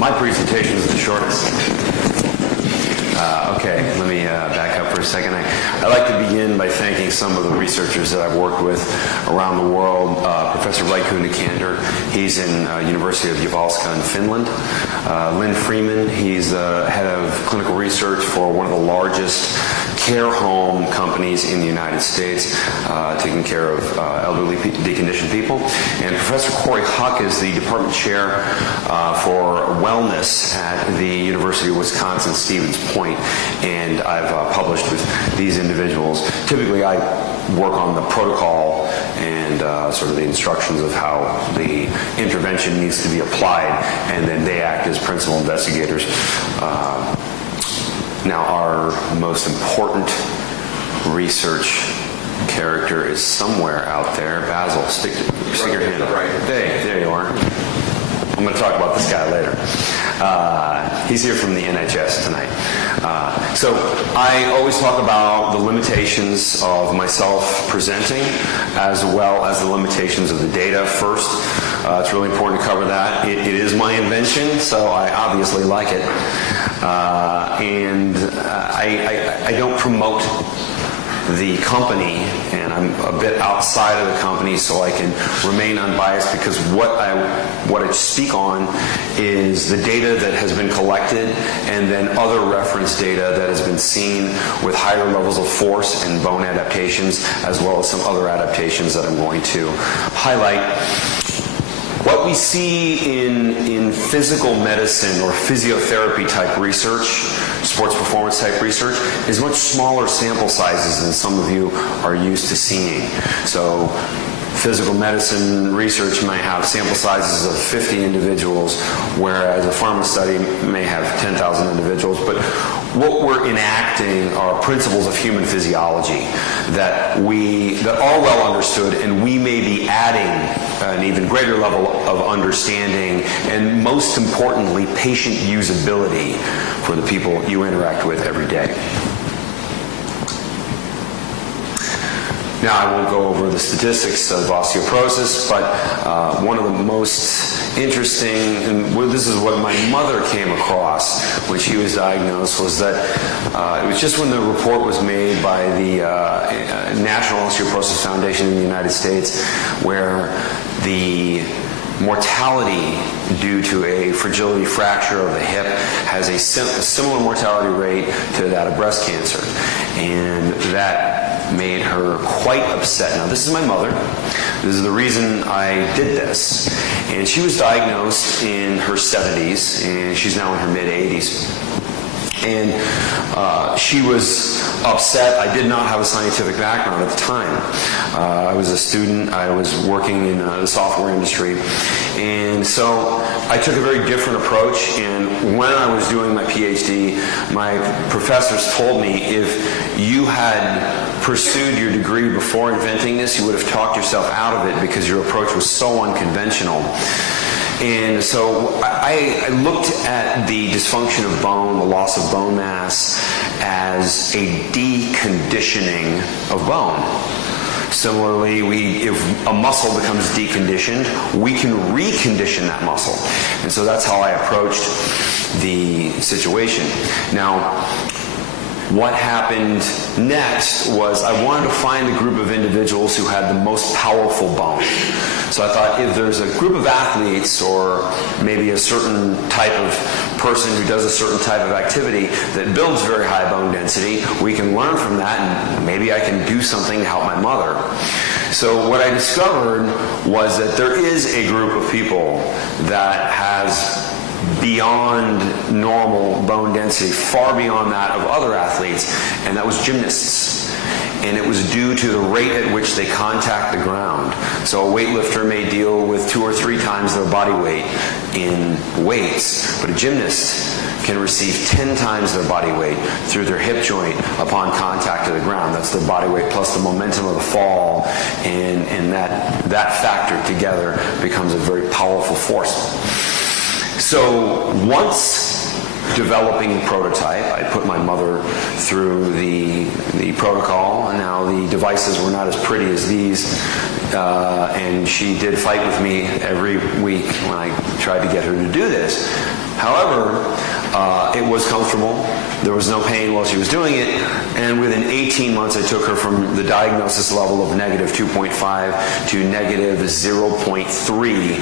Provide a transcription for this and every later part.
My presentation is the shortest. Okay, let me back up for a second. I'd like to begin by thanking some of the researchers that I've worked with around the world. Professor Raikku Nikander, he's in University of Jyväskylä in Finland. Lynn Freeman, he's the head of clinical research for one of the largest care home companies in the United States, taking care of elderly deconditioned people. And Professor Corey Huck is the department chair for wellness at the University of Wisconsin-Stevens Point. And I've published with these individuals. Typically, I work on the protocol and sort of the instructions of how the intervention needs to be applied, and then they act as principal investigators. Now, our most important research character is somewhere out there. Basil, stick your hand up. Right. There you are. I'm going to talk about this guy later. He's here from the NHS tonight. So I always talk about the limitations of myself presenting as well as the limitations of the data first. It's really important to cover that. It is my invention, so I obviously like it. And I don't promote the company, and I'm a bit outside of the company so I can remain unbiased, because what I speak on is the data that has been collected and then other reference data that has been seen with higher levels of force and bone adaptations, as well as some other adaptations that I'm going to highlight. What we see in physical medicine or physiotherapy type research, sports performance type research, is much smaller sample sizes than some of you are used to seeing. So physical medicine research may have sample sizes of 50 individuals, whereas a pharma study may have 10,000 individuals. But what we're enacting are principles of human physiology that are well understood, and we may be adding an even greater level of understanding, and most importantly, patient usability for the people you interact with every day. Now, I won't go over the statistics of osteoporosis, but one of the most interesting, and this is what my mother came across when she was diagnosed, was that it was just when the report was made by the National Osteoporosis Foundation in the United States, where the mortality due to a fragility fracture of the hip has a similar mortality rate to that of breast cancer. And that made her quite upset. Now, this is my mother. This is the reason I did this. And she was diagnosed in her 70s, and she's now in her mid-80s. And she was upset. I did not have a scientific background at the time. I was a student. I was working in the software industry. And so I took a very different approach. And when I was doing my PhD, my professors told me, if you had pursued your degree before inventing this, you would have talked yourself out of it because your approach was so unconventional. And so I looked at the dysfunction of bone, the loss of bone mass, as a deconditioning of bone. Similarly, if a muscle becomes deconditioned, we can recondition that muscle. And so that's how I approached the situation. Now, what happened next was I wanted to find a group of individuals who had the most powerful bone. So I thought, if there's a group of athletes or maybe a certain type of person who does a certain type of activity that builds very high bone density, we can learn from that, and maybe I can do something to help my mother. So what I discovered was that there is a group of people that has beyond normal bone density, far beyond that of other athletes, and that was gymnasts. And it was due to the rate at which they contact the ground. So a weightlifter may deal with 2 or 3 times their body weight in weights, but a gymnast can receive 10 times their body weight through their hip joint upon contact to the ground. That's their body weight plus the momentum of the fall, and that factor together becomes a very powerful force. So once developing the prototype, I put my mother through the protocol. Now, the devices were not as pretty as these, and she did fight with me every week when I tried to get her to do this. However, it was comfortable. There was no pain while she was doing it, and within 18 months I took her from the diagnosis level of negative 2.5 to negative 0.3,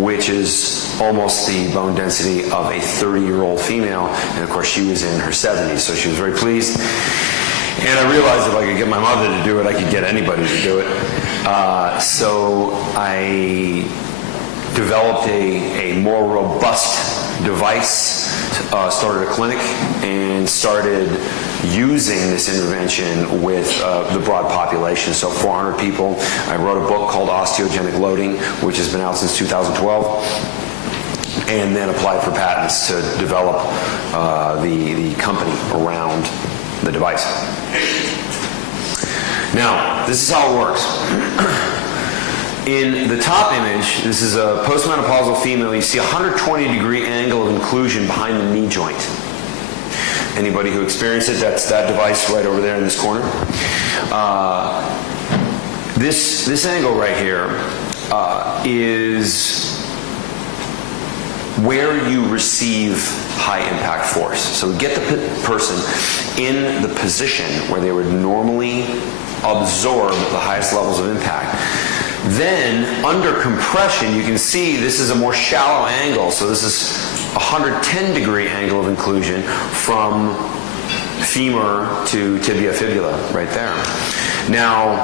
which is almost the bone density of a 30-year-old female, and of course she was in her 70s, so she was very pleased. And I realized if I could get my mother to do it, I could get anybody to do it. So I developed a more robust device, started a clinic, and started using this intervention with the broad population. So 400 people. I wrote a book called Osteogenic Loading, which has been out since 2012, and then applied for patents to develop the company around the device. Now, this is how it works. In the top image, this is a postmenopausal female. You see a 120-degree angle of inclusion behind the knee joint. Anybody who experienced it, that's that device right over there in this corner. This angle right here is where you receive high impact force. So get the person in the position where they would normally absorb the highest levels of impact. Then, under compression, you can see this is a more shallow angle. So this is a 110-degree angle of inclusion from femur to tibia fibula, right there. Now,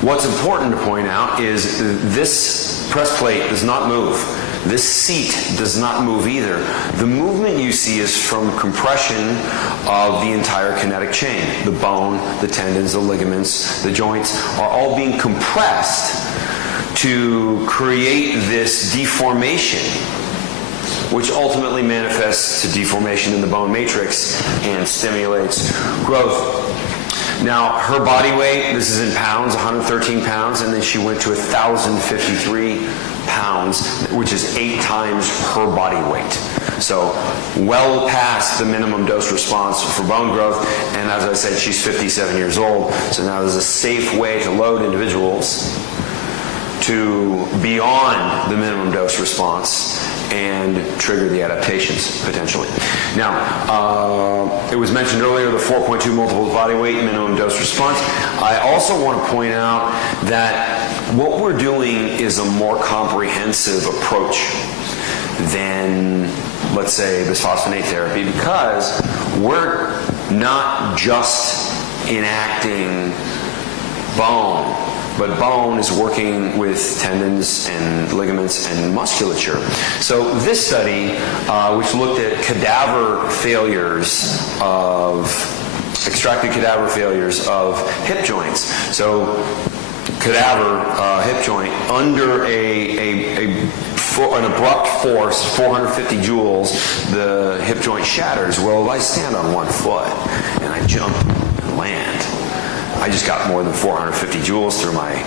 what's important to point out is this press plate does not move. This seat does not move either. The movement you see is from compression of the entire kinetic chain. The bone, the tendons, the ligaments, the joints are all being compressed to create this deformation, which ultimately manifests to deformation in the bone matrix and stimulates growth. Now, her body weight, this is in pounds, 113 pounds, and then she went to 1,053 pounds, which is 8 times her body weight. So well past the minimum dose response for bone growth, and as I said, she's 57 years old, so now there's a safe way to load individuals to beyond the minimum dose response and trigger the adaptations, potentially. Now, it was mentioned earlier, the 4.2 multiple body weight minimum dose response. I also want to point out that what we're doing is a more comprehensive approach than, let's say, bisphosphonate therapy, because we're not just enacting bone, but bone is working with tendons and ligaments and musculature. So this study, which looked at extracted cadaver failures of hip joints. So cadaver hip joint under an abrupt force, 450 joules, the hip joint shatters. Well, if I stand on one foot and I jump and land, I just got more than 450 joules through my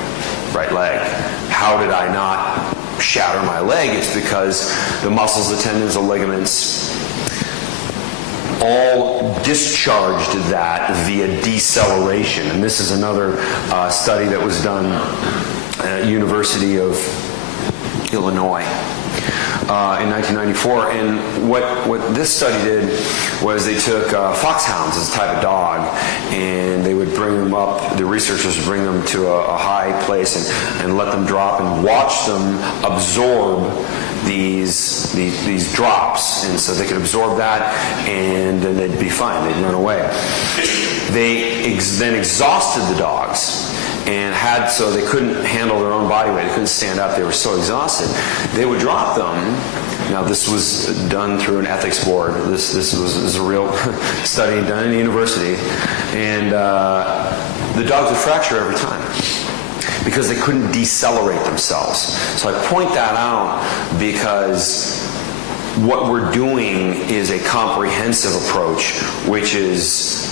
right leg. How did I not shatter my leg? It's because the muscles, the tendons, the ligaments all discharged that via deceleration. And this is another study that was done at University of Illinois in 1994. And what this study did was they took foxhounds, as a type of dog, and they would bring them up, the researchers would bring them to a high place and let them drop and watch them absorb these drops, and so they could absorb that, and then they'd be fine. They'd run away. They then exhausted the dogs, and so they couldn't handle their own body weight. They couldn't stand up. They were so exhausted. They would drop them. Now, this was done through an ethics board. This was a real study done in a university, and the dogs would fracture every time, because they couldn't decelerate themselves. So I point that out because what we're doing is a comprehensive approach, which is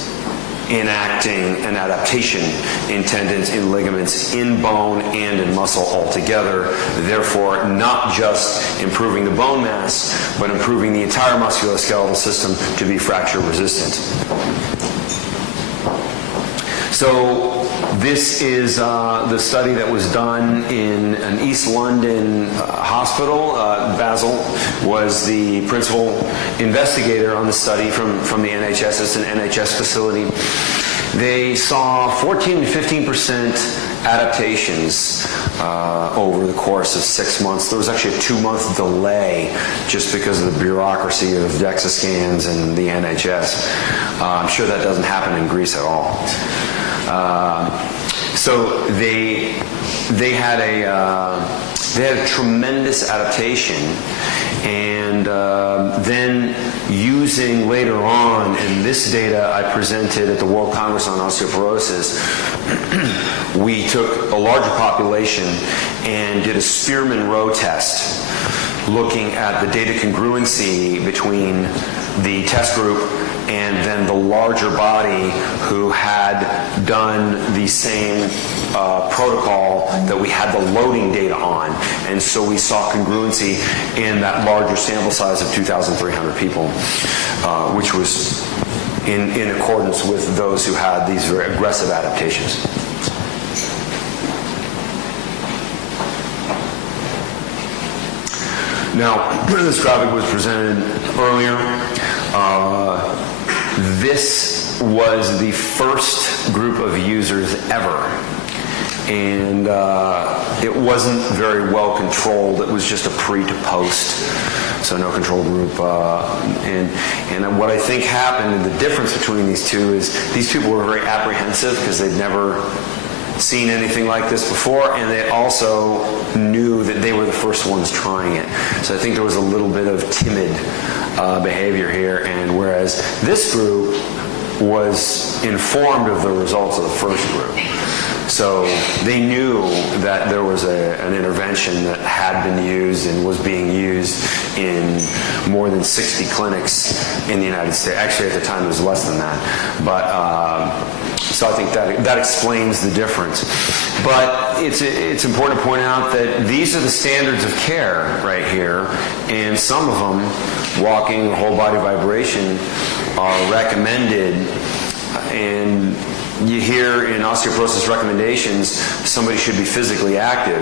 enacting an adaptation in tendons, in ligaments, in bone, and in muscle altogether. Therefore, not just improving the bone mass, but improving the entire musculoskeletal system to be fracture resistant. So This is the study that was done in an East London hospital. Basil was the principal investigator on the study from the NHS. It's an NHS facility. They saw 14 to 15% adaptations over the course of 6 months. There was actually a 2-month delay just because of the bureaucracy of DEXA scans and the NHS. I'm sure that doesn't happen in Greece at all. So they had a tremendous adaptation, and then using later on, and this data I presented at the World Congress on Osteoporosis, we took a larger population and did a Spearman-Rowe test, looking at the data congruency between the test group and then the larger body who had done the same protocol that we had the loading data on. And so we saw congruency in that larger sample size of 2,300 people, which was in accordance with those who had these very aggressive adaptations. Now, this graphic was presented earlier. This was the first group of users ever, and it wasn't very well controlled. It was just a pre to post, so no control group. And what I think happened, and the difference between these two, is these people were very apprehensive because they'd never seen anything like this before, and they also knew that they were the first ones trying it. So I think there was a little bit of timid behavior here, and whereas this group was informed of the results of the first group. So they knew that there was an intervention that had been used and was being used in more than 60 clinics in the United States. Actually, at the time, it was less than that. But so I think that explains the difference. But it's important to point out that these are the standards of care right here, and some of them, walking, whole body vibration, are recommended. And you hear in osteoporosis recommendations somebody should be physically active,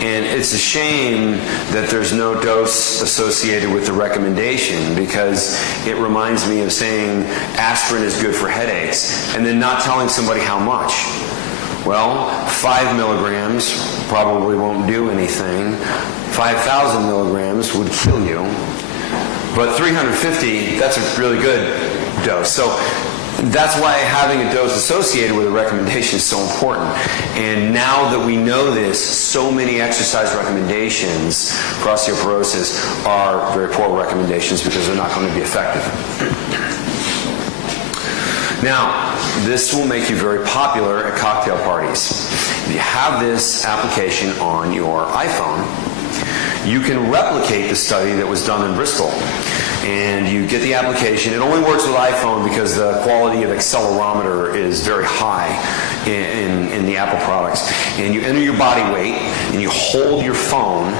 and it's a shame that there's no dose associated with the recommendation, because it reminds me of saying aspirin is good for headaches and then not telling somebody how much. Well, 5 milligrams probably won't do anything. 5,000 milligrams would kill you, but 350, that's a really good dose. So that's why having a dose associated with a recommendation is so important. And now that we know this, so many exercise recommendations for osteoporosis are very poor recommendations because they're not going to be effective. Now, this will make you very popular at cocktail parties. If you have this application on your iPhone, you can replicate the study that was done in Bristol. And you get the application. It only works with iPhone because the quality of accelerometer is very high in the Apple products. And you enter your body weight, and you hold your phone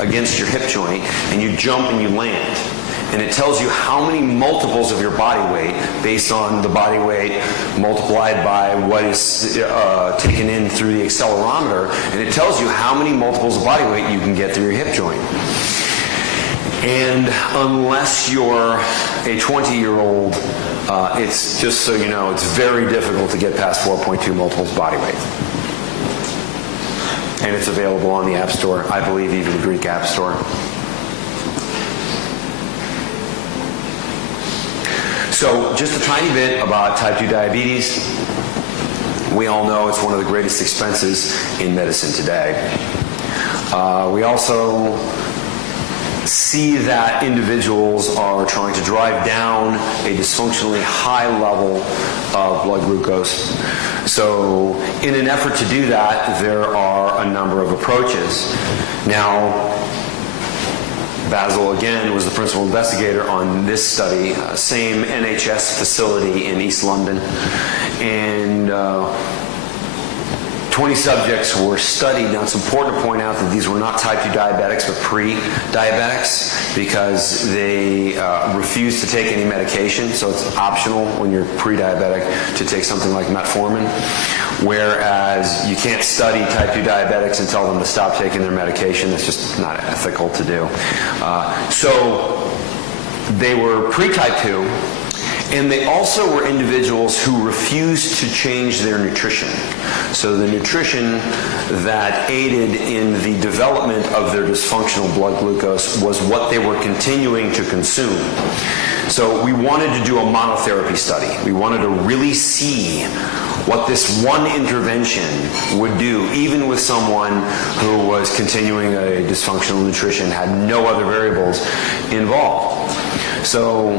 against your hip joint, and you jump and you land. And it tells you how many multiples of your body weight, based on the body weight multiplied by what is taken in through the accelerometer, and it tells you how many multiples of body weight you can get through your hip joint. And unless you're a 20-year-old, it's just so you know, it's very difficult to get past 4.2 multiples body weight. And it's available on the App Store, I believe even the Greek App Store. So just a tiny bit about type 2 diabetes. We all know it's one of the greatest expenses in medicine today. We also see that individuals are trying to drive down a dysfunctionally high level of blood glucose. So in an effort to do that, there are a number of approaches. Now, Basil, again, was the principal investigator on this study, same NHS facility in East London. And 20 subjects were studied. Now, it's important to point out that these were not type 2 diabetics, but pre-diabetics, because they refused to take any medication, so it's optional when you're pre-diabetic to take something like metformin. whereas you can't study type 2 diabetics and tell them to stop taking their medication. It's just not ethical to do. So they were pre-type 2, and they also were individuals who refused to change their nutrition. So the nutrition that aided in the development of their dysfunctional blood glucose was what they were continuing to consume. So we wanted to do a monotherapy study. We wanted to really see what this one intervention would do, even with someone who was continuing a dysfunctional nutrition, had no other variables involved. So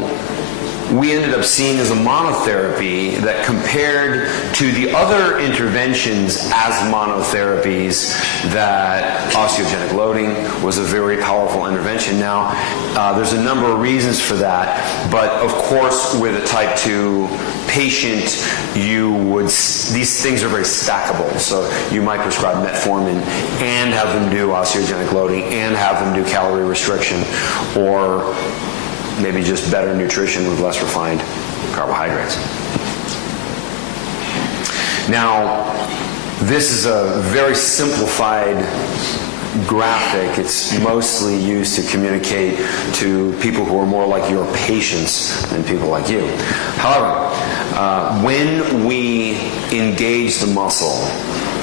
we ended up seeing as a monotherapy that compared to the other interventions as monotherapies that osteogenic loading was a very powerful intervention. Now, there's a number of reasons for that, but of course with a type 2 patient, these things are very stackable. So you might prescribe metformin and have them do osteogenic loading and have them do calorie restriction, or maybe just better nutrition with less refined carbohydrates. Now, this is a very simplified graphic. It's mostly used to communicate to people who are more like your patients than people like you. However, when we engage the muscle,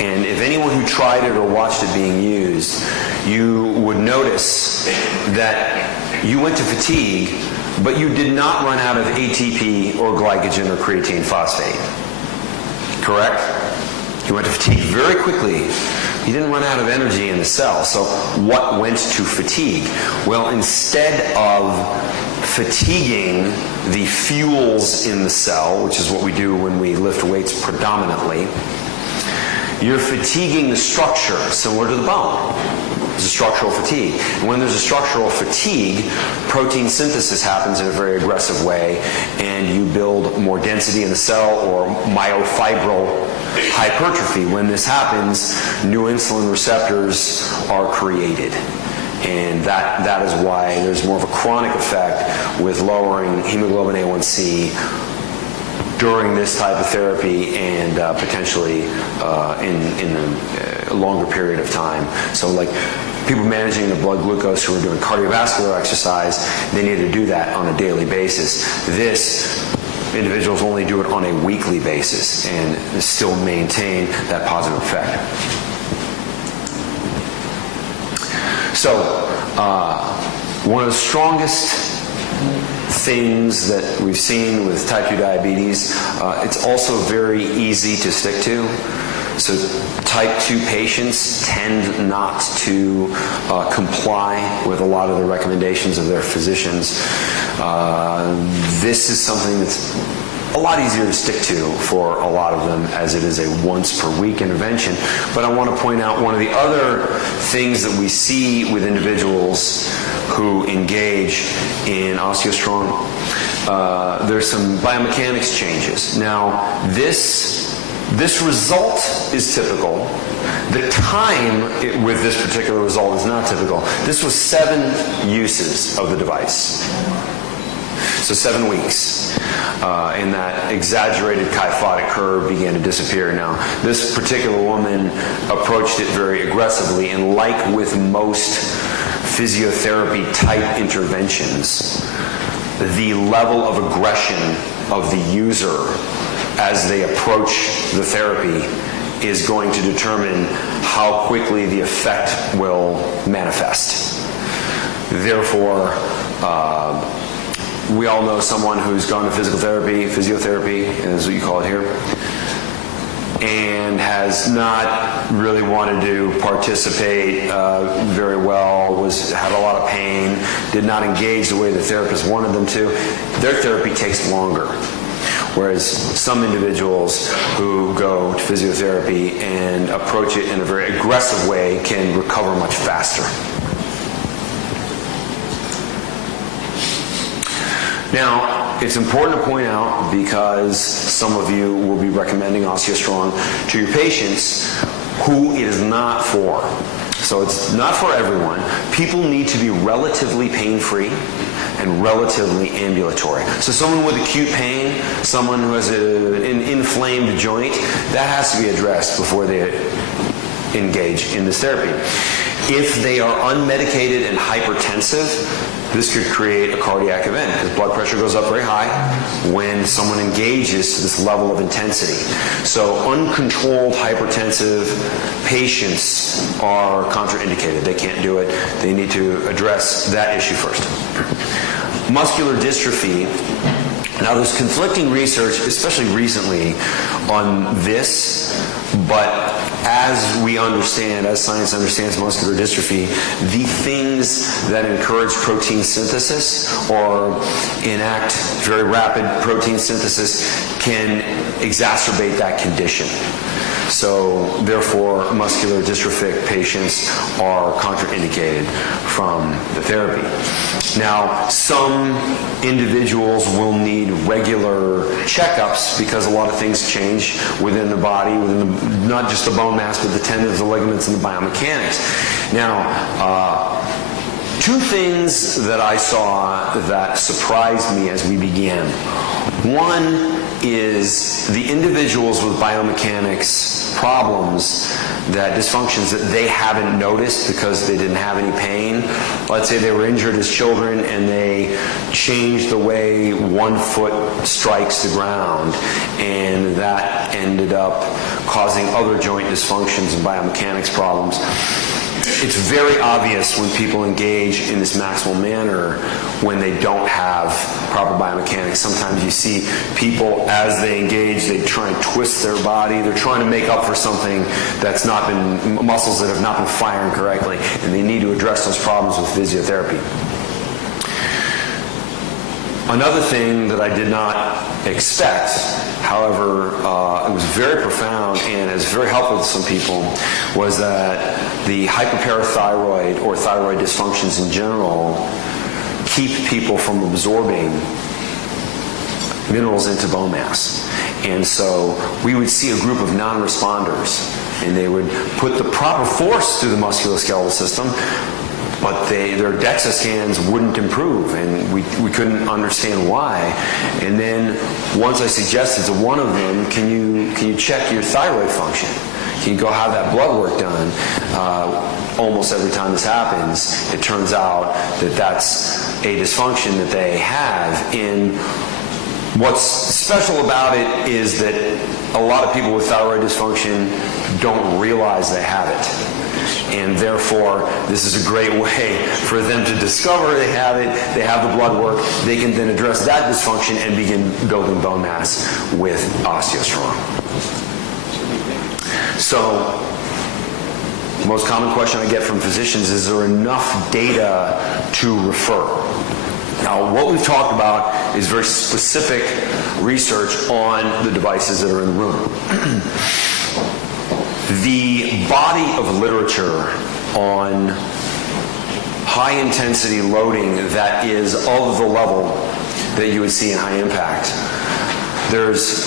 and if anyone who tried it or watched it being used, you would notice that you went to fatigue, but you did not run out of ATP or glycogen or creatine phosphate. Correct? You went to fatigue very quickly. You didn't run out of energy in the cell. So what went to fatigue? Well, instead of fatiguing the fuels in the cell, which is what we do when we lift weights predominantly, you're fatiguing the structure, similar to the bone. There's a structural fatigue. And when there's a structural fatigue, protein synthesis happens in a very aggressive way, and you build more density in the cell, or myofibril hypertrophy. When this happens, new insulin receptors are created. And that is why there's more of a chronic effect with lowering hemoglobin A1C during this type of therapy, and potentially in a longer period of time. So like people managing their blood glucose who are doing cardiovascular exercise, they need to do that on a daily basis. Individuals only do it on a weekly basis and still maintain that positive effect. So one of the strongest things that we've seen with type 2 diabetes, it's also very easy to stick to. So type 2 patients tend not to comply with a lot of the recommendations of their physicians. This is something that's a lot easier to stick to for a lot of them, as it is a once per week intervention. But I want to point out one of the other things that we see with individuals who engage in OsteoStrong. There's some biomechanics changes. Now, this result is typical. The time with this particular result is not typical. This was 7 uses of the device. So 7 weeks. And that exaggerated kyphotic curve began to disappear. Now, this particular woman approached it very aggressively, and like with most physiotherapy type interventions, the level of aggression of the user as they approach the therapy is going to determine how quickly the effect will manifest. Therefore, we all know someone who's gone to physiotherapy, is what you call it here, and has not really wanted to participate very well, had a lot of pain, did not engage the way the therapist wanted them to. Their therapy takes longer. Whereas some individuals who go to physiotherapy and approach it in a very aggressive way can recover much faster. Now, it's important to point out, because some of you will be recommending OsteoStrong to your patients, who it is not for. So it's not for everyone. People need to be relatively pain-free and relatively ambulatory. So someone with acute pain, someone who has an inflamed joint, that has to be addressed before they engage in this therapy. If they are unmedicated and hypertensive, this could create a cardiac event because blood pressure goes up very high when someone engages to this level of intensity. So uncontrolled hypertensive patients are contraindicated. They can't do it. They need to address that issue first. Muscular dystrophy. Now there's conflicting research, especially recently, on this, but as we understand, as science understands muscular dystrophy, the things that encourage protein synthesis or enact very rapid protein synthesis can exacerbate that condition. So therefore, muscular dystrophic patients are contraindicated from the therapy. Now, some individuals will need regular checkups because a lot of things change within the body, not just the bone mass, but the tendons, the ligaments, and the biomechanics. Now, two things that I saw that surprised me as we began. One is the individuals with biomechanics problems, that dysfunctions that they haven't noticed because they didn't have any pain. Let's say they were injured as children and they changed the way one foot strikes the ground, and that ended up causing other joint dysfunctions and biomechanics problems. It's very obvious when people engage in this maximal manner when they don't have proper biomechanics. Sometimes you see people, as they engage, they try and twist their body. They're trying to make up for something that's not been, muscles that have not been firing correctly, and they need to address those problems with physiotherapy. Another thing that I did not expect, however, it was very profound and is very helpful to some people, was that the hyperparathyroid or thyroid dysfunctions in general keep people from absorbing minerals into bone mass. And so we would see a group of non-responders, and they would put the proper force through the musculoskeletal system, but their DEXA scans wouldn't improve, and we couldn't understand why. And then once I suggested to one of them, can you check your thyroid function? Can you go have that blood work done? Almost every time this happens, it turns out that that's a dysfunction that they have. And what's special about it is that a lot of people with thyroid dysfunction don't realize they have it. And therefore, this is a great way for them to discover they have it, they have the blood work, they can then address that dysfunction and begin building bone mass with OsteoStrong. So, the most common question I get from physicians is there enough data to refer? Now, what we've talked about is very specific research on the devices that are in the room. The body of literature on high-intensity loading that is of the level that you would see in high impact, there's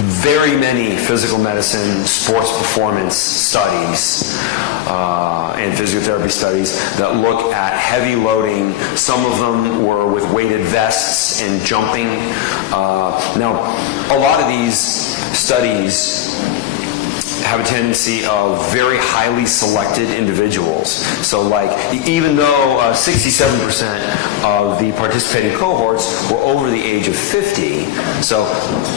very many physical medicine, sports performance studies, and physiotherapy studies that look at heavy loading. Some of them were with weighted vests and jumping. Now, a lot of these studies have a tendency of very highly selected individuals. So like, even though 67% of the participating cohorts were over the age of 50, so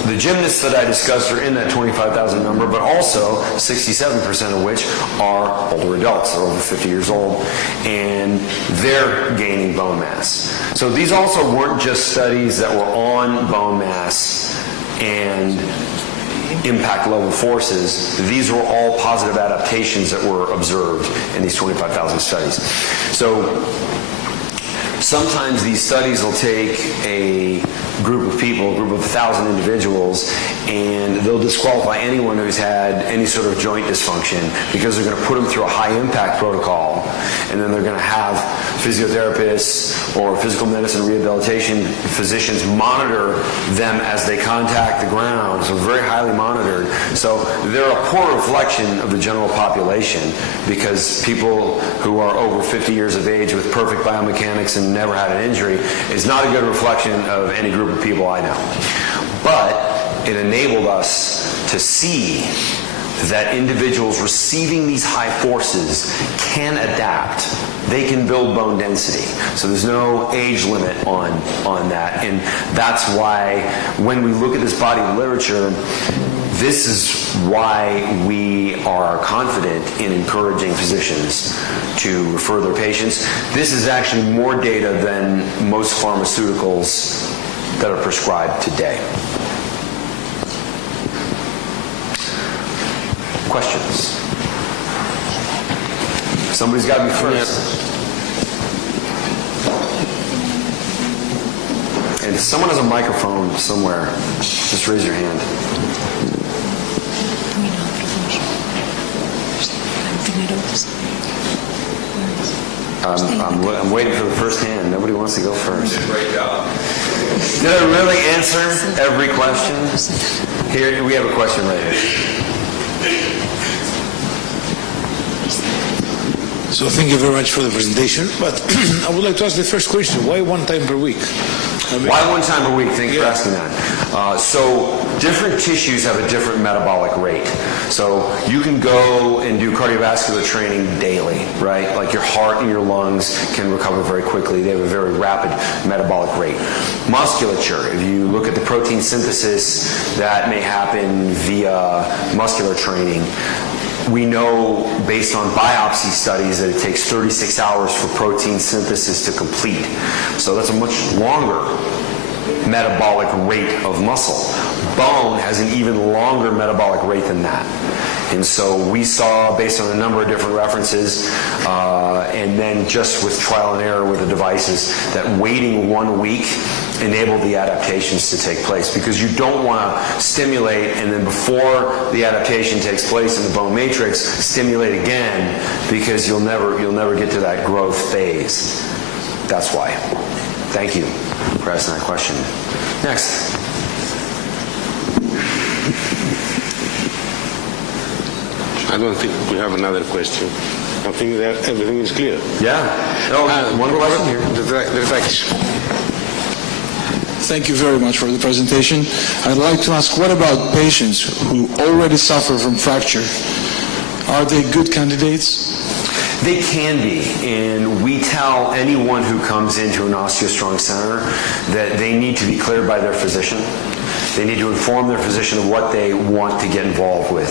the gymnasts that I discussed are in that 25,000 number, but also 67% of which are older adults. They're over 50 years old, and they're gaining bone mass. So these also weren't just studies that were on bone mass and impact level forces. These were all positive adaptations that were observed in these 25,000 studies. So sometimes these studies will take a group of people, a group of 1,000 individuals, and they'll disqualify anyone who's had any sort of joint dysfunction because they're going to put them through a high-impact protocol, and then they're going to have physiotherapists or physical medicine rehabilitation physicians monitor them as they contact the ground, so very highly monitored. So they're a poor reflection of the general population because people who are over 50 years of age with perfect biomechanics and never had an injury is not a good reflection of any group of people I know. But it enabled us to see that individuals receiving these high forces can adapt. They can build bone density. So there's no age limit on that. And that's why when we look at this body of literature, this is why we are confident in encouraging physicians to refer their patients. This is actually more data than most pharmaceuticals that are prescribed today. Questions? Somebody's got to be first. And if someone has a microphone somewhere, just raise your hand. I'm waiting for the first hand. Nobody wants to go first. Great job. Did I really answer every question? Here, we have a question right here. So thank you very much for the presentation, but I would like to ask the first question, why one time per week? Why one time per week? Thanks for asking that. So different tissues have a different metabolic rate. So you can go and do cardiovascular training daily, right? Like your heart and your lungs can recover very quickly. They have a very rapid metabolic rate. Musculature, if you look at the protein synthesis that may happen via muscular training, we know based on biopsy studies that it takes 36 hours for protein synthesis to complete. So that's a much longer metabolic rate of muscle. Bone has an even longer metabolic rate than that. And so we saw, based on a number of different references, and then just with trial and error with the devices, that waiting 1 week enabled the adaptations to take place, because you don't want to stimulate and then before the adaptation takes place in the bone matrix, stimulate again, because you'll never get to that growth phase. That's why. Thank you for asking that question. Next. I don't think we have another question. I think that everything is clear. Yeah. One question here. The reflex. Thank you very much for the presentation. I'd like to ask, what about patients who already suffer from fracture? Are they good candidates? They can be, and we tell anyone who comes into an OsteoStrong center that they need to be cleared by their physician. They need to inform their physician of what they want to get involved with.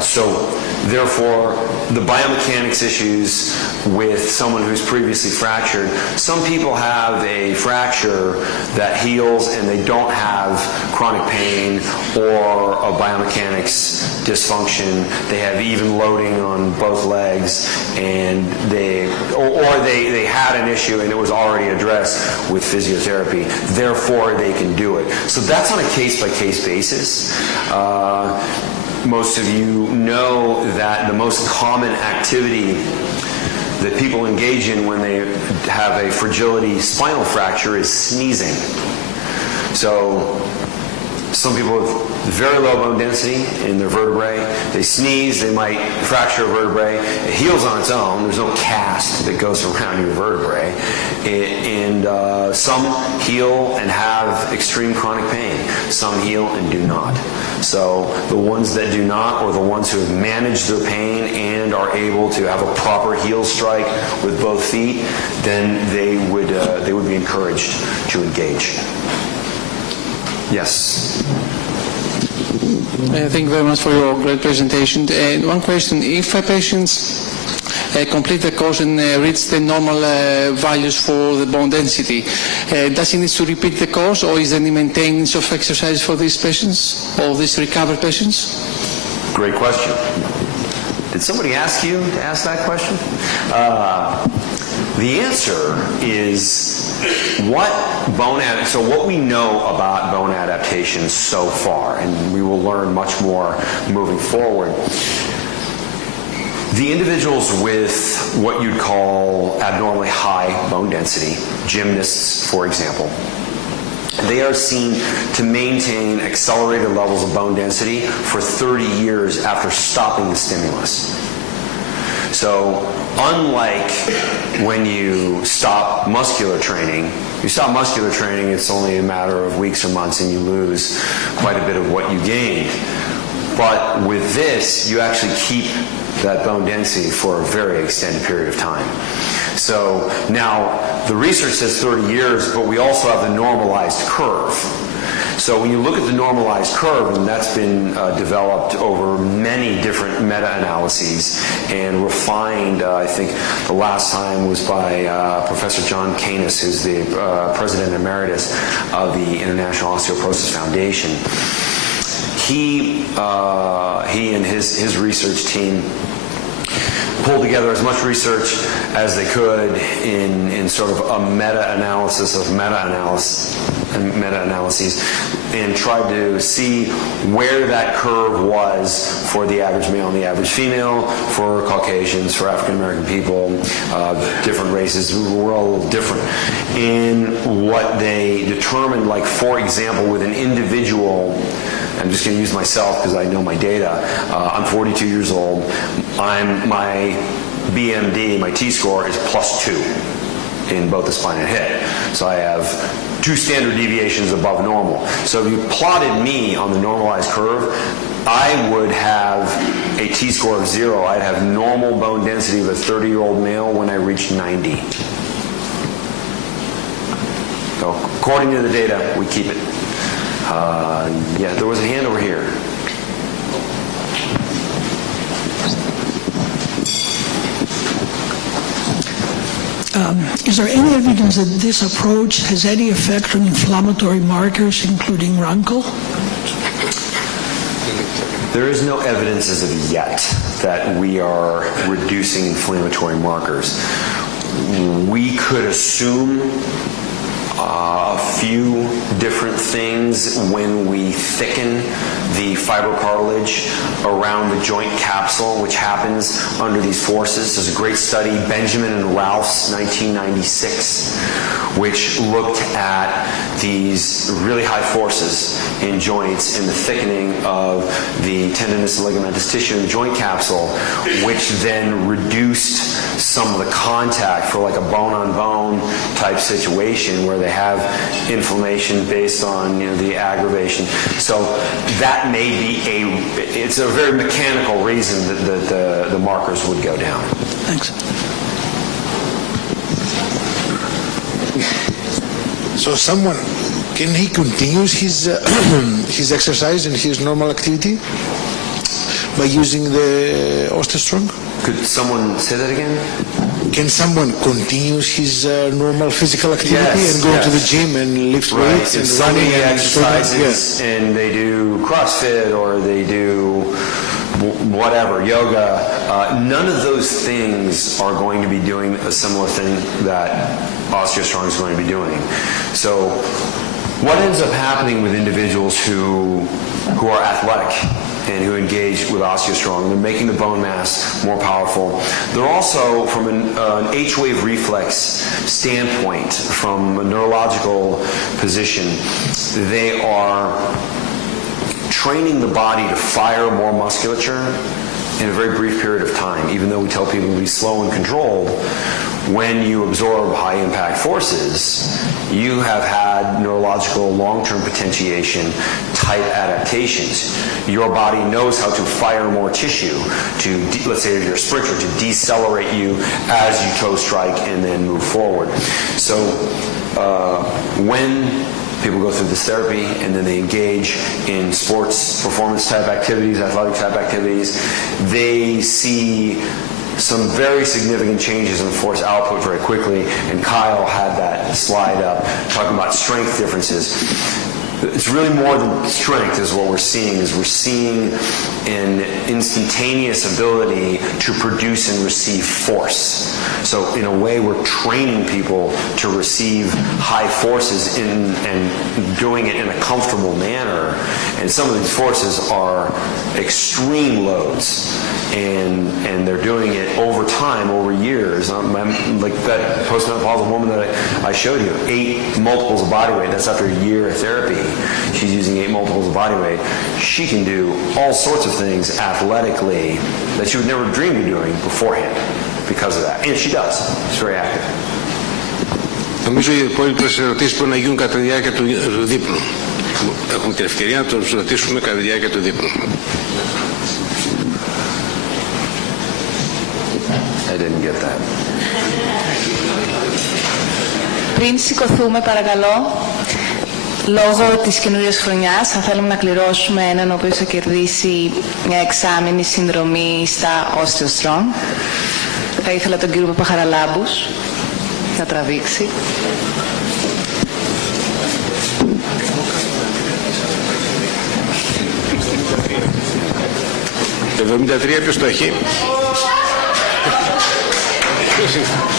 So, therefore, the biomechanics issues with someone who's previously fractured, some people have a fracture that heals and they don't have chronic pain or a biomechanics dysfunction. They have even loading on both legs, and they had an issue and it was already addressed with physiotherapy. Therefore, they can do it. So that's on a case-by-case basis. Most of you know that the most common activity that people engage in when they have a fragility spinal fracture is sneezing. So some people have very low bone density in their vertebrae. They sneeze, they might fracture a vertebrae. It heals on its own. There's no cast that goes around your vertebrae. And some heal and have extreme chronic pain. Some heal and do not. So the ones that do not, or the ones who have managed their pain and are able to have a proper heel strike with both feet, then they would be encouraged to engage. Yes. Thank you very much for your great presentation. One question: if a patient complete the course and reach the normal values for the bone density, does he need to repeat the course, or is there any maintenance of exercise for these patients, or these recovered patients? Great question. Did somebody ask you to ask that question? The answer is what we know about bone adaptation so far, and we will learn much more moving forward. The individuals with what you'd call abnormally high bone density, gymnasts, for example, they are seen to maintain accelerated levels of bone density for 30 years after stopping the stimulus. So unlike when you stop muscular training, it's only a matter of weeks or months and you lose quite a bit of what you gained. But with this, you actually keep that bone density for a very extended period of time. So now the research says 30 years, but we also have the normalized curve. So when you look at the normalized curve, and that's been developed over many different meta-analyses and refined, I think the last time was by Professor John Canis, who's the President Emeritus of the International Osteoporosis Foundation. He and his research team pulled together as much research as they could in sort of a meta-analysis of meta-analyses and tried to see where that curve was for the average male and the average female, for Caucasians, for African-American people, different races. We're all a little different. And what they determined, like for example, with an individual, I'm just going to use myself because I know my data. I'm 42 years old. My BMD, my T-score is +2 in both the spine and hip. So I have 2 standard deviations above normal. So if you plotted me on the normalized curve, I would have a T-score of 0. I'd have normal bone density of a 30-year-old male when I reach 90. So according to the data, we keep it. Yeah, there was a hand over here. Is there any evidence that this approach has any effect on inflammatory markers, including rankle? There is no evidence as of yet that we are reducing inflammatory markers. We could assume a few different things when we thicken the fibrocartilage around the joint capsule, which happens under these forces. There's a great study, Benjamin and Ralph's 1996, which looked at these really high forces in joints and the thickening of the tendinous and ligamentous tissue in the joint capsule, which then reduced some of the contact for like a bone-on-bone type situation where they have inflammation based on the aggravation. So that may be it's a very mechanical reason that the markers would go down. Thanks. So can he continue his exercise and his normal activity by using the OsteoStrong? Could someone say that again? Can someone continue his normal physical activity and go to the gym and lift weights and running and exercises and they do CrossFit or they do whatever, yoga, none of those things are going to be doing a similar thing that OsteoStrong is going to be doing. So what ends up happening with individuals who are athletic and who engage with OsteoStrong, they're making the bone mass more powerful. They're also, from an H-wave reflex standpoint, from a neurological position, they are training the body to fire more musculature in a very brief period of time. Even though we tell people to be slow and controlled, when you absorb high impact forces, you have had neurological long-term potentiation type adaptations. Your body knows how to fire more tissue to, let's say you're a sprinter, to decelerate you as you toe strike and then move forward. So when people go through this therapy and then they engage in sports performance type activities, athletic type activities, they see some very significant changes in force output very quickly, and Kyle had that slide up talking about strength differences. it's really more than strength is what we're seeing. We're seeing an instantaneous ability to produce and receive force. So in a way, we're training people to receive high forces and doing it in a comfortable manner. And some of these forces are extreme loads. And they're doing it over time, over years. Like that postmenopausal woman that I showed you, 8 multiples of body weight. That's after a year of therapy. She's using 8 multiples of body weight. She can do all sorts of things athletically that she would never dream of doing beforehand because of that. And she does. She's very active. Νομίζω οι υπόλοιπες ερωτήσεις μπορεί να γίνουν κατά τη διάρκεια του δείπνου. Έχουμε την ευκαιρία να τους ρωτήσουμε κατά τη διάρκεια του δείπνου. I didn't get that. Πριν σηκωθούμε, παρακαλώ, λόγω της καινούριας χρονιάς θα θέλουμε να κληρώσουμε έναν ο οποίος θα κερδίσει μια εξάμηνη συνδρομή στα OsteoStrong. Θα ήθελα τον κύριο Παπαχαραλάμπους να τραβήξει. Το 73 ποιος το έχει?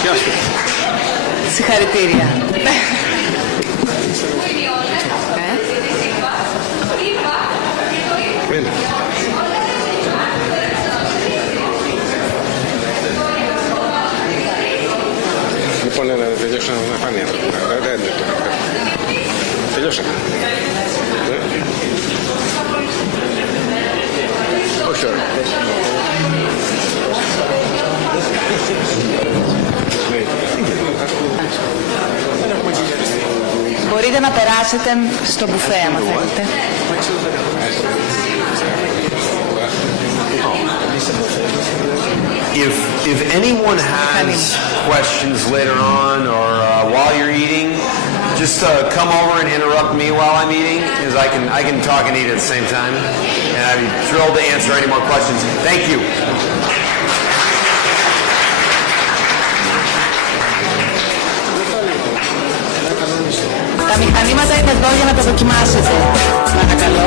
Γεια σου. Συγχαρητήρια. Λοιπόν, να τελειώσω να φάνει. Τελειώσαμε. Όχι τώρα. Μπορείτε να περάσετε στο μπουφέ, αν θέλετε. If anyone has questions later on or while you're eating, just come over and interrupt me while I'm eating, because I can talk and eat at the same time, and I'd be thrilled to answer any more questions. Thank you. Τα μηχανήματα είναι εδώ για να τα δοκιμάσετε. Παρακαλώ.